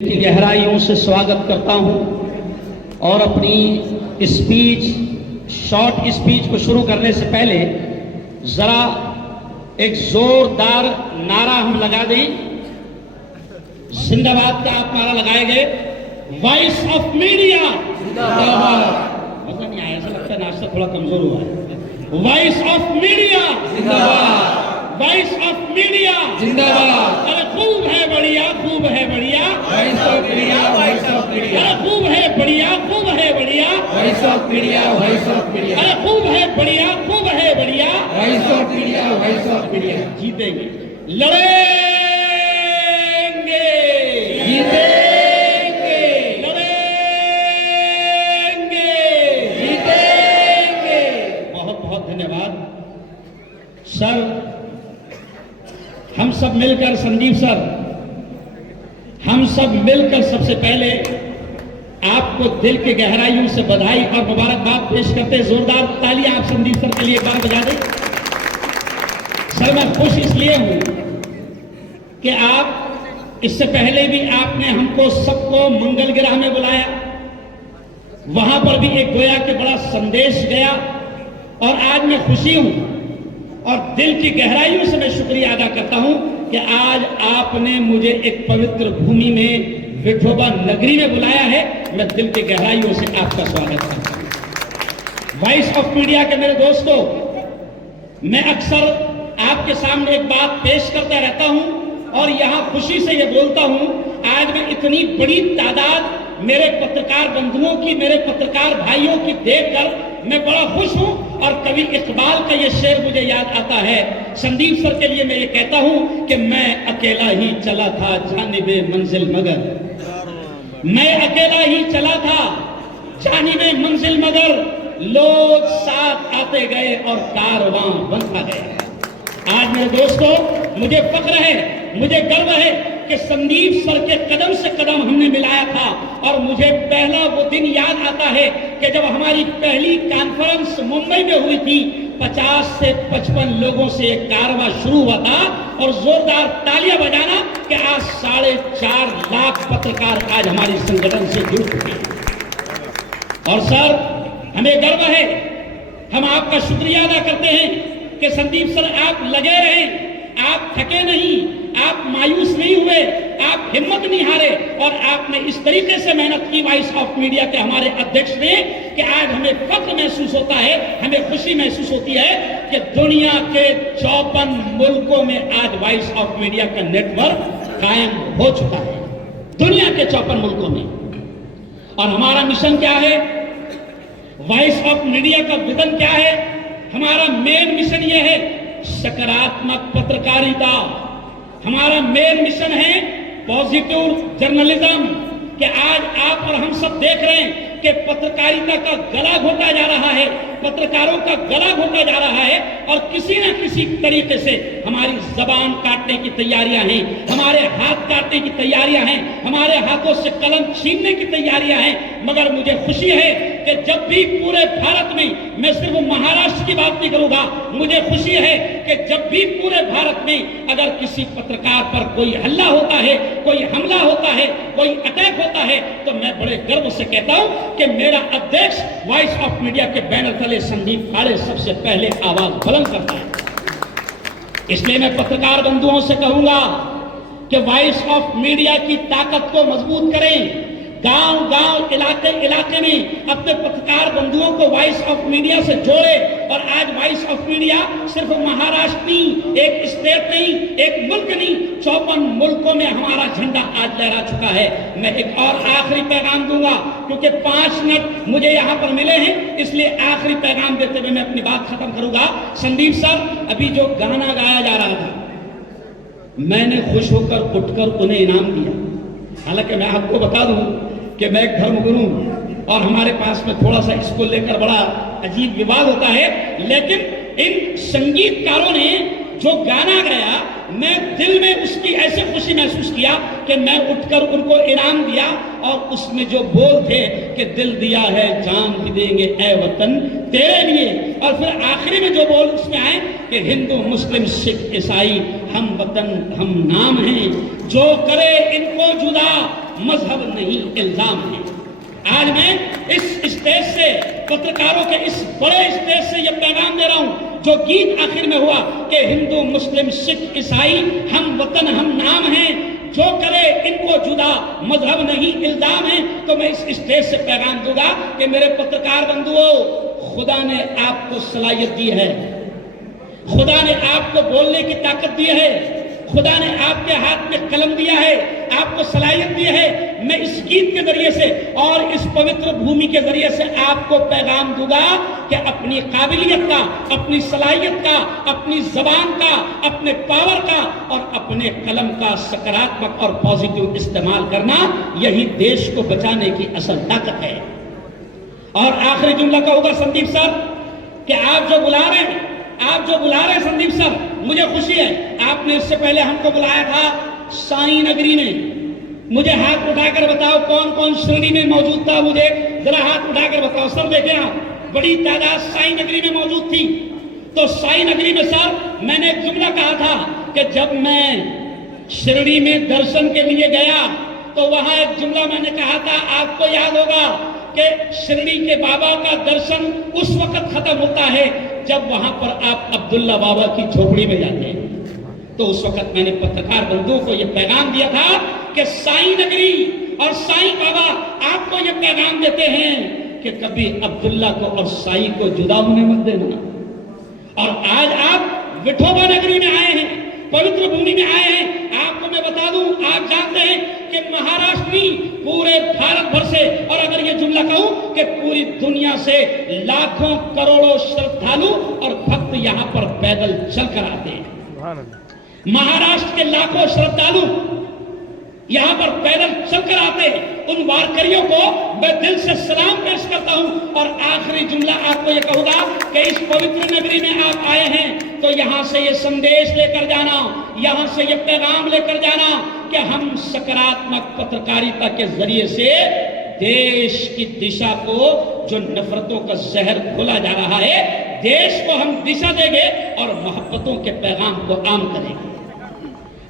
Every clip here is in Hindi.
की गहराइयों से स्वागत करता हूं और अपनी स्पीच शॉर्ट स्पीच को शुरू करने से पहले जरा एक जोरदार नारा हम लगा दें। जिंदाबाद का आप नारा लगाएंगे, वॉइस ऑफ मीडिया जिंदाबाद। मजा नहीं आया, ऐसा लगता है नाश्ता थोड़ा कमजोर हुआ है। वॉइस ऑफ मीडिया जिंदाबाद, वॉइस ऑफ मीडिया जिंदाबाद। अरे खूब है बढ़िया, खूब है बढ़िया, voice of media, voice of media, अरे खूब है बढ़िया, खूब है बढ़िया, voice of media, voice of media, अरे खूब है बढ़िबढ़िया, voice of media, voice of media. जीतेंगे, लड़ेंगे, जीतेंगे, लड़ेंगे, जीतेंगे। बहुत बहुत धन्यवाद सर। हम सब मिलकर, संदीप सर, हम सब मिलकर सबसे पहले आपको दिल के गहराइयों से बधाई और मुबारकबाद पेश करते हैं। जोरदार तालियां आप संदीप सर के लिए एक बार बजा दें। सर मैं खुश इसलिए हूं कि आप इससे पहले भी आपने हमको सबको मंगल ग्रह में बुलाया, वहां पर भी एक गोया के बड़ा संदेश गया और आज मैं खुशी हूं और दिल की गहराइयों से मैं शुक्रिया अदा करता हूं कि आज आपने मुझे एक पवित्र भूमि में विठोबा नगरी में बुलाया है। मैं दिल की गहराइयों से आपका स्वागत करता हूं। वॉइस ऑफ मीडिया के मेरे दोस्तों, मैं अक्सर आपके सामने एक बात पेश करता रहता हूं और यहां खुशी से यह बोलता हूं, आज मैं इतनी बड़ी तादाद मेरे पत्रकार बंधुओं की, मेरे पत्रकार भाइयों की देखकर मैं बड़ा खुश हूं। और कवि इकबाल का ये शेर मुझे याद आता है। संदीप सर के लिए मैं ये कहता हूं कि मैं अकेला ही चला था जानिबे मंजिल मगर, मैं अकेला ही चला था जानिबे मंजिल मगर, लोग साथ आते गए और कारवां बनता गया। आज मेरे दोस्तों मुझे फख्र है, मुझे गर्व है कि संदीप सर के कदम से कदम हमने मिलाया था और मुझे पहला वो दिन याद आता है कि जब हमारी पहली कॉन्फ्रेंस मुंबई में हुई थी, 50 से 55 लोगों से एक कारवां शुरू हुआ था और जोरदार तालियां बजाना कि आज 4.5 लाख पत्रकार आज हमारी संगठन से जुड़ चुके हैं। और सर हमें गर्व है, हम आपका शुक्रिया अदा करते हैं कि संदीप सर आप लगे रहे, आप थके नहीं, आप मायूस नहीं हुए, आप हिम्मत नहीं हारे और आपने इस तरीके से मेहनत की वॉइस ऑफ मीडिया के हमारे अध्यक्ष ने कि आज हमें फख्र महसूस होता है, हमें खुशी महसूस होती है कि दुनिया के 54 मुल्कों में आज वॉइस ऑफ मीडिया का नेटवर्क कायम हो चुका है, दुनिया के 54 मुल्कों में। और हमारा मिशन क्या है, वॉइस ऑफ मीडिया का विजन क्या है? हमारा मेन मिशन यह है सकारात्मक पत्रकारिता। हमारा मेन मिशन है पॉजिटिव जर्नलिज्म कि आज आप और हम सब देख रहे हैं कि पत्रकारिता का गला घोटा जा रहा है, पत्रकारों का गला घोटा जा रहा है और किसी न किसी तरीके से हमारी जबान काटने की तैयारियां हैं, हमारे हाथ काटने की तैयारियां हैं, हमारे हाथों से कलम छीनने की तैयारियां हैं। मगर मुझे खुशी है कि जब भी पूरे भारत में, मैं सिर्फ महाराष्ट्र की बात नहीं करूंगा, मुझे खुशी है कि जब भी पूरे भारत में अगर किसी पत्रकार पर कोई हल्ला होता है, कोई हमला होता है, कोई अटैक होता है, तो मैं बड़े गर्व से कहता हूं कि मेरा अध्यक्ष वॉइस ऑफ मीडिया के बैनर तले संदीप खाड़े सबसे पहले आवाज बुलंद करता है। इसलिए मैं पत्रकार बंधुओं से कहूंगा कि वॉइस ऑफ मीडिया की ताकत को मजबूत करें, गांव गांव, इलाके इलाके में अपने पत्रकार बंधुओं को वॉइस ऑफ मीडिया से जोड़े। और आज वॉइस ऑफ मीडिया सिर्फ महाराष्ट्र नहीं, एक स्टेट नहीं, एक मुल्क नहीं, 54 मुल्कों में हमारा झंडा आज लहरा चुका है। मैं एक और आखिरी पैगाम दूंगा क्योंकि 5 मिनट मुझे यहाँ पर मिले हैं, इसलिए आखिरी पैगाम देते हुए मैं अपनी बात खत्म करूंगा। संदीप सर, अभी जो गाना गाया जा रहा था, मैंने खुश होकर उठकर उन्हें इनाम दिया। हालांकि मैं आपको बता दूं कि मैं एक धर्मगुरु हूं और हमारे पास में थोड़ा सा इसको लेकर बड़ा अजीब विवाद होता है, लेकिन इन संगीतकारों ने जो गाना गाया, मैं दिल में उसकी ऐसे खुशी महसूस किया कि मैं उठकर उनको इनाम दिया और उसमें जो बोल थे कि दिल दिया है जान भी देंगे ए वतन तेरे लिए, और फिर आखिरी में जो बोल उसमें आए कि हिंदू मुस्लिम सिख ईसाई हम वतन हम नाम हैं, जो करे इनको जुदा मजहब नहीं इल्जाम है। आज मैं इस स्टेज से, पत्रकारों के इस बड़े स्टेज से यह पैगाम दे रहा हूं, जो गीत आखिर में हुआ कि हिंदू मुस्लिम सिख ईसाई हम वतन हम नाम हैं, जो करे इनको जुदा मजहब नहीं इल्जाम है। तो मैं इस स्टेज से पैगाम दूंगा कि मेरे पत्रकार बंधुओं, खुदा ने आपको सलाहियत दी है, खुदा ने आपको बोलने की ताकत दी है, खुदा ने आपके हाथ में कलम दिया है, आपको सलाहियत दी है। मैं इस गीत के जरिए से और इस पवित्र भूमि के जरिए से आपको पैगाम दूंगा कि अपनी काबिलियत का, अपनी सलाहियत का, अपनी जबान का, अपने पावर का और अपने कलम का सकारात्मक और पॉजिटिव इस्तेमाल करना, यही देश को बचाने की असल ताकत है। और आखिरी जुमला कहूंगा संदीप सर कि आप जो बुला रहे हैं संदीप सर, मुझे खुशी है। आपने इससे पहले हमको बुलाया था साई नगरी में। मुझे हाथ उठाकर बताओ कौन कौन श्रेणी में मौजूद था, मुझे जरा हाथ उठाकर बताओ। सर देखें आप, बड़ी तादाद साई नगरी में मौजूद थी। तो साई नगरी में सर मैंने एक जुमला कहा था कि जब मैं शिरडी में दर्शन के लिए गया तो वहां एक जुमला मैंने कहा था, आपको याद होगा कि शिरडी के बाबा का दर्शन उस वक्त खत्म होता है जब वहां पर आप अब्दुल्ला बाबा की झोपड़ी में जाते हैं। तो उस वक्त मैंने पत्रकार बंधुओं को यह पैगाम दिया था कि साई नगरी और साई बाबा आपको यह पैगाम देते हैं कि कभी अब्दुल्ला को और साई को जुदा होने मत देना। और आज आप विठोबा नगरी में आए हैं, पवित्र भूमि में आए हैं। आपको मैं बता दूं, आप जानते हैं कि महाराष्ट्र पूरे भारत भर से, और अगर ये जुमला कहूं कि पूरी दुनिया से लाखों करोड़ों श्रद्धालु और भक्त यहां पर पैदल चलकर आते हैं। महाराष्ट्र के लाखों श्रद्धालु यहां पर पैदल चलकर आते हैं। उन वारकरियों को मैं दिल से सलाम पेश करता हूं। और आखिरी जुमला आपको यह कहूंगा कि इस पवित्र नगरी में आप आए हैं तो यहां से ये संदेश लेकर जाना, यहां से ये पैगाम लेकर जाना कि हम सकारात्मक पत्रकारिता के जरिए से देश की दिशा को, जो नफरतों का जहर खोला जा रहा है, देश को हम दिशा देंगे और मोहब्बतों के पैगाम को आम करेंगे,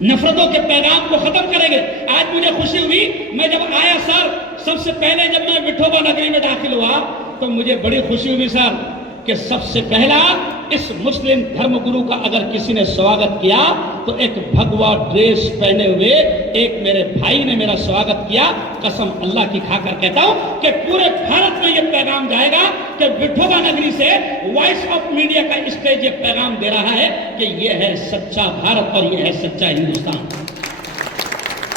नफरतों के पैगाम को खत्म करेंगे। आज मुझे खुशी हुई, मैं जब आया सर, सबसे पहले जब मैं विठोबा नगरी में दाखिल हुआ तो मुझे बड़ी खुशी हुई सर कि सबसे पहला इस मुस्लिम धर्मगुरु का अगर किसी ने स्वागत किया तो एक भगवा ड्रेस पहने हुए एक मेरे भाई ने मेरा स्वागत किया। कसम अल्लाह की खाकर कहता हूं कि पूरे भारत में यह पैगाम जाएगा कि विठोबा नगरी से वॉइस ऑफ मीडिया का स्टेज ये पैगाम दे रहा है कि यह है सच्चा भारत और यह है सच्चा हिंदुस्तान,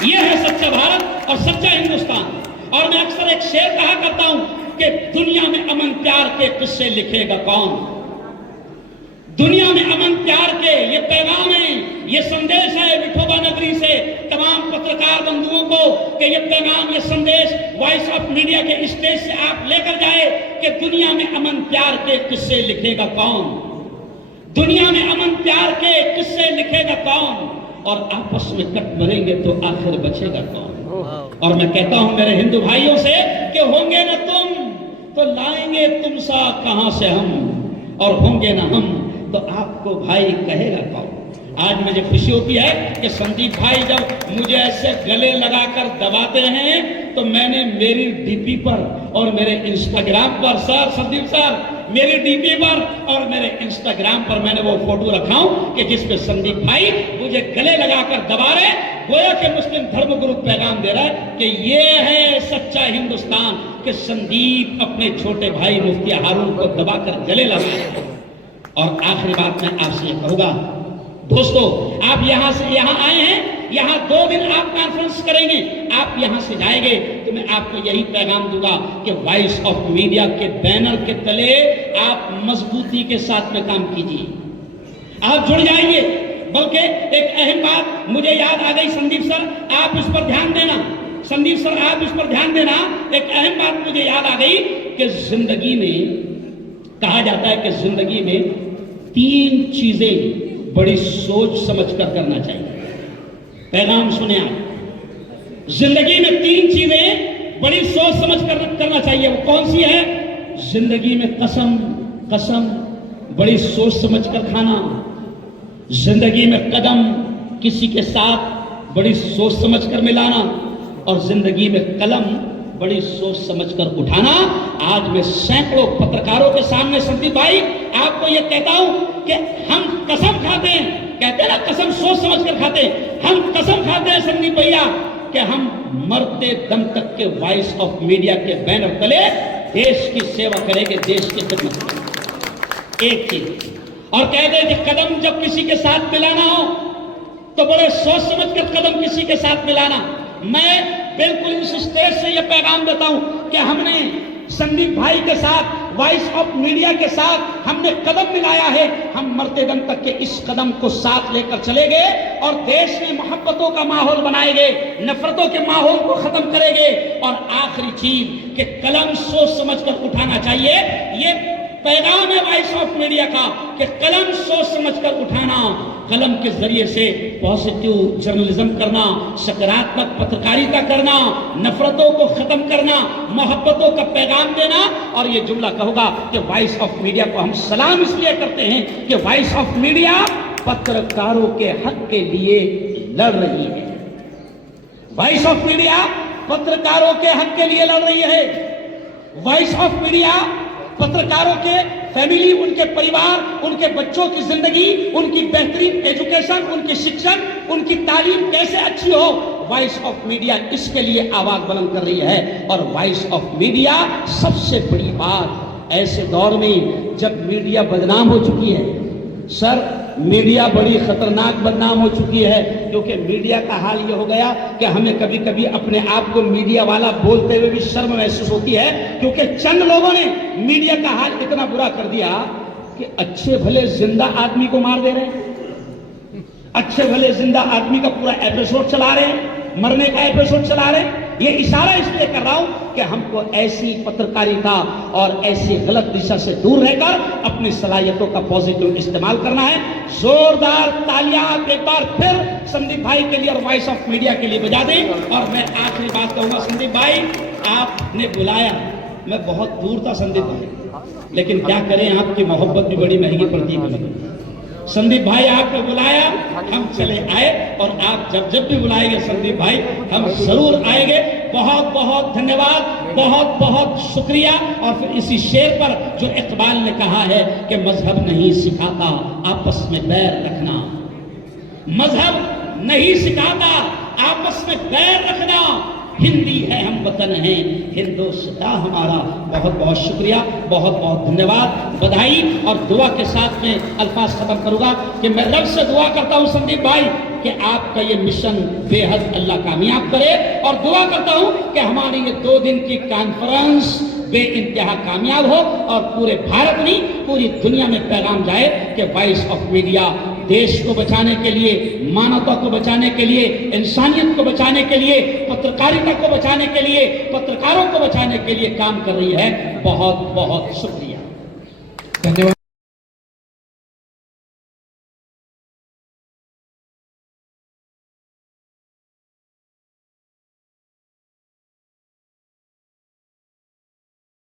यह है सच्चा भारत और सच्चा हिंदुस्तान। और मैं अक्सर एक शेर कहा करता हूं कि दुनिया में अमन प्यार के किस्से लिखेगा कौन, दुनिया में अमन प्यार के ये पैगाम है, ये संदेश है विठोबा नगरी से तमाम पत्रकार बंधुओं को कि ये पैगाम, ये संदेश वॉइस ऑफ मीडिया के स्टेज से आप लेकर जाए कि दुनिया में अमन प्यार के किस्से लिखेगा कौन, दुनिया में अमन प्यार के किस्से लिखेगा कौन, और आपस में कट मरेंगे तो आखिर बचेगा कौन। और मैं कहता हूं मेरे हिंदू भाइयों से कि होंगे ना तुम तो लाएंगे तुम सा कहां से हम, और होंगे ना हम तो आपको भाई कहेगा कौन। आज मुझे खुशी होती है कि संदीप भाई जब मुझे ऐसे गले लगाकर दबाते हैं तो मैंने मेरी डीपी पर और मेरे इंस्टाग्राम पर, सर संदीप सर, मेरी डीपी पर और मेरे इंस्टाग्राम पर मैंने वो फोटो रखा हूं कि जिसपे संदीप भाई मुझे गले लगाकर दबा रहे, गोया के मुस्लिम धर्मगुरु पैगाम दे रहा है कि ये है सच्चा हिंदुस्तान, कि संदीप अपने छोटे भाई मुफ्ती हारून को दबाकर गले लगा रहे हैं। और आखिरी बात मैं आपसे ये कहूंगा, दोस्तों आप यहां से यहां आए हैं, यहां 2 दिन आप कॉन्फ्रेंस करेंगे, आप यहां से जाएंगे तो मैं आपको यही पैगाम दूंगा कि वॉइस ऑफ मीडिया के बैनर के तले आप मजबूती के साथ में काम कीजिए, आप जुड़ जाइए। बल्कि एक अहम बात मुझे याद आ गई, संदीप सर आप इस पर ध्यान देना, संदीप सर आप इस पर ध्यान देना। एक अहम बात मुझे याद आ गई कि जिंदगी में कहा जाता है कि जिंदगी में 3 चीजें बड़ी सोच समझकर करना चाहिए। पैगाम सुने आप, जिंदगी में 3 चीजें बड़ी सोच समझकर करना चाहिए। वो कौन सी है? जिंदगी में कसम बड़ी सोच समझकर खाना, जिंदगी में कदम किसी के साथ बड़ी सोच समझकर मिलाना, और जिंदगी में कलम बड़ी सोच समझकर उठाना। आज मैं सैकड़ों पत्रकारों के सामने संदीप भाई आपको ये कहता हूं कि हम कसम खाते हैं, कहते हैं ना कसम सोच समझकर खाते हैं, हम कसम खाते हैं संदीप भैया कि हम मरते दम तक के वॉइस ऑफ मीडिया के बैनर तले देश की सेवा करेंगे, देश की खिदमत करेंगे। एक चीज और कहते हैं कि कदम जब किसी के साथ मिलाना हो तो बड़े सोच समझकर कदम किसी के साथ मिलाना। मैं बिल्कुल इस स्टेज से यह पैगाम देता हूं कि हमने संदीप भाई के साथ, वॉइस ऑफ मीडिया के साथ हमने कदम मिलाया है। हम मरते दम तक के इस कदम को साथ लेकर चलेंगे और देश में मोहब्बतों का माहौल बनाएंगे, नफरतों के माहौल को खत्म करेंगे। और आखिरी चीज कि कलम सोच समझकर उठाना चाहिए। ये पैगाम है वॉइस ऑफ मीडिया का कि कलम सोच समझकर उठाना, कलम के जरिए से पॉजिटिव जर्नलिज्म करना, सकारात्मक पत्रकारिता करना, नफरतों को खत्म करना, मोहब्बतों का पैगाम देना। और ये जुमला कहूंगा कि वॉइस ऑफ मीडिया को हम सलाम इसलिए करते हैं कि वॉइस ऑफ मीडिया पत्रकारों के हक के लिए लड़ रही है। वॉइस ऑफ मीडिया पत्रकारों के हक के लिए लड़ रही है। वॉइस ऑफ मीडिया पत्रकारों के फैमिली, उनके परिवार, उनके बच्चों की जिंदगी, उनकी बेहतरीन एजुकेशन, उनकी शिक्षण, उनकी तालीम कैसे अच्छी हो, वॉइस ऑफ मीडिया इसके लिए आवाज बुलंद कर रही है। और वॉइस ऑफ मीडिया सबसे बड़ी बात ऐसे दौर में जब मीडिया बदनाम हो चुकी है, सर मीडिया बड़ी खतरनाक बदनाम हो चुकी है, क्योंकि मीडिया का हाल ये हो गया कि हमें कभी कभी अपने आप को मीडिया वाला बोलते हुए भी शर्म महसूस होती है, क्योंकि चंद लोगों ने मीडिया का हाल इतना बुरा कर दिया कि अच्छे भले जिंदा आदमी को मार दे रहे हैं, अच्छे भले जिंदा आदमी का पूरा एपिसोड चला रहे हैं, मरने का एपिसोड चला रहे हैं। ये इशारा इसलिए कर रहा हूं कि हमको ऐसी पत्रकारिता और ऐसी गलत दिशा से दूर रहकर अपनी सलाहियतों का पॉजिटिव इस्तेमाल करना है। जोरदार तालियां एक बार फिर संदीप भाई के लिए और वॉइस ऑफ मीडिया के लिए बजा दें। और मैं आखिरी बात कहूंगा, संदीप भाई आपने बुलाया, मैं बहुत दूर था संदीप भाई, लेकिन क्या करें आपकी मोहब्बत भी बड़ी महंगी पड़ती है। संदीप भाई आपने बुलाया, हम चले आए, और आप जब जब भी बुलाएंगे संदीप भाई हम जरूर आएंगे। बहुत बहुत धन्यवाद, बहुत बहुत शुक्रिया। और फिर इसी शेर पर जो इकबाल ने कहा है कि मजहब नहीं सिखाता आपस में बैर रखना, मजहब नहीं सिखाता आपस में बैर रखना, हिंदी है हम वतन है हिंदुस्तान हमारा। बहुत बहुत शुक्रिया, बहुत बहुत धन्यवाद, बधाई और दुआ के साथ में अल्फाज खत्म करूंगा कि मैं रब से दुआ करता हूं संदीप भाई कि आपका ये मिशन बेहद अल्लाह कामयाब करे, और दुआ करता हूं कि हमारी ये 2 दिन की कॉन्फ्रेंस बेइंतहा कामयाब हो और पूरे भारत नहीं पूरी दुनिया में पैगाम जाए कि वॉइस ऑफ मीडिया देश को बचाने के लिए, मानवता को बचाने के लिए, इंसानियत को बचाने के लिए, पत्रकारिता को बचाने के लिए, पत्रकारों को बचाने के लिए काम कर रही है। बहुत बहुत शुक्रिया, धन्यवाद।